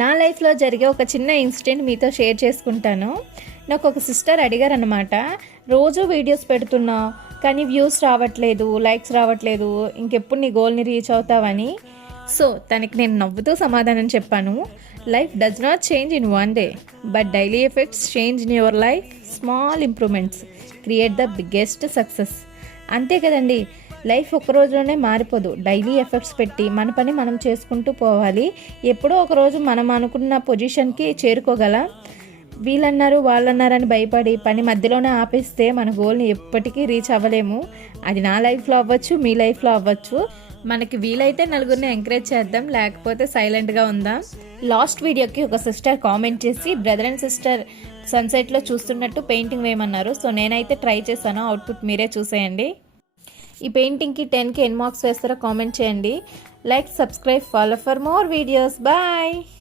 నా లైఫ్లో జరిగే ఒక చిన్న ఇన్సిడెంట్ మీతో షేర్ చేసుకుంటాను. నాకు ఒక సిస్టర్ అడిగారనమాట, రోజు వీడియోస్ పెడుతున్నావు కానీ వ్యూస్ రావట్లేదు, లైక్స్ రావట్లేదు, ఇంకెప్పుడు నీ గోల్ని రీచ్ అవుతావని. సో తనకి నేను నవ్వుతూ సమాధానం చెప్పాను, life does not change in one day, but daily effects change in your life. Small improvements create the biggest success. అంతే కదండి, లైఫ్ ఒక్క రోజులోనే మారిపోదు. డైలీ ఎఫర్ట్స్ పెట్టి మన పని మనం చేసుకుంటూ పోవాలి. ఎప్పుడో ఒకరోజు మనం అనుకున్న పొజిషన్కి చేరుకోగలం. వీళ్ళన్నారు వాళ్ళన్నారని భయపడి పని మధ్యలోనే ఆపేస్తే మన గోల్ని ఎప్పటికీ రీచ్ అవ్వలేము. అది నా లైఫ్లో అవ్వచ్చు, మీ లైఫ్లో అవ్వచ్చు. మనకి వీలైతే నలుగురిని ఎంకరేజ్ చేద్దాం, లేకపోతే సైలెంట్గా ఉందాం. లాస్ట్ వీడియోకి ఒక సిస్టర్ కామెంట్ చేసి బ్రదర్ అండ్ సిస్టర్ సన్సెట్లో చూస్తున్నట్టు పెయింటింగ్ వేయమన్నారు. సో నేనైతే ట్రై చేశాను, అవుట్పుట్ మీరే చూసేయండి. ఈ పెయింటింగ్కి 10కి ఎన్ని మార్క్స్ వేస్తారో కామెంట్ చేయండి. Like, subscribe, follow for more videos. Bye.